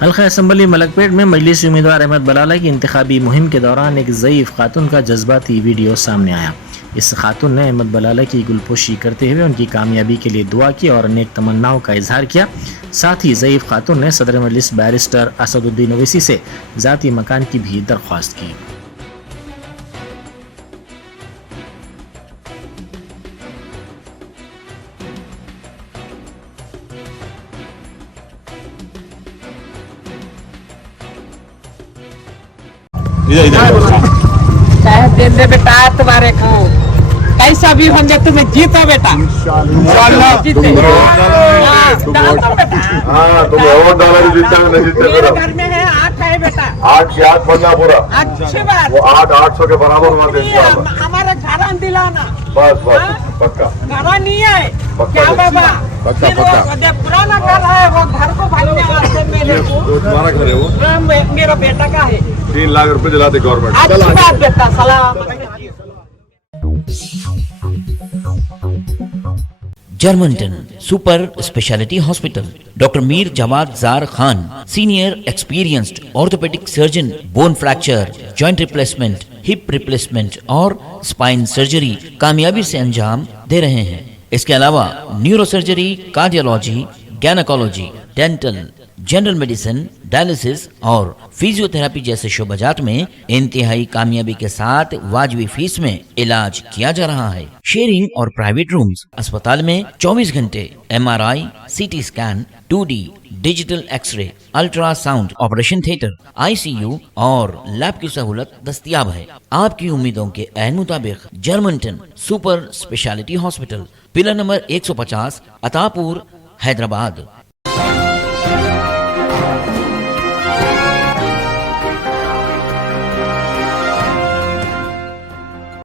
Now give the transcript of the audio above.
हल्का असम्बली मलकपेट में मजलिसी उम्मीदवार अहमद बलाला की इंतखाबी मुहिम के दौरान एक ज़ईफ़ खातून का जज्बाती वीडियो सामने आया। इस खातून ने अहमद बलाला की गुलपोशी करते हुए उनकी कामयाबी के लिए दुआ की और नेक तमन्नाओं का इजहार किया। साथ ही ज़ईफ़ खातून ने सदर मजलिस बैरिस्टर असदुद्दीन ओवैसी से ज़ाती मकान की भी दरख्वास्त की। चाहे दे दे बेटा तुम्हारे को कैसा भी हो जाए तुम्हें जीतो बेटा इंशाल्लाह जीते। हाँ तुम और डाला जीता नहीं जीते मेरे घर में है 8 है बेटा 8 की 8 बनना पूरा अच्छी बात वो 800 के बराबर हुआ थे हमारा घर दिलाना बस बस पक्का घर नहीं है पक्का क्या बाबा पक्का पक्का पुराना घर है वो घर को भागने वाले मेरे को तुम्हारा घर है वो मेरा बेटा का है 3 लाख रुपए दिलाते गवर्नमेंट। अच्छी बात बेटा सलाम। जर्मनटन super speciality hospital, doctor Mir Jawad Jar Khan, senior experienced orthopaedic surgeon, bone fracture, joint replacement, hip replacement और स्पाइन सर्जरी कामयाबी से अंजाम दे रहे हैं। इसके अलावा neuro surgery, cardiology, gynaecology, dental, general medicine, dialysis और फिजियोथेरेपी जैसे शोबाजात में इंतहाई कामयाबी के साथ वाजबी फीस में इलाज किया जा रहा है। शेयरिंग और प्राइवेट रूम्स, अस्पताल में 24 घंटे MRI, CT scan, 2D digital x ray, ultrasound, operation theatre, ICU और लैब की सहूलत दस्तयाब है। आपकी उम्मीदों के ऐन मुताबिक Germanten super speciality hospital, pillar number 150, Attapur, Hyderabad.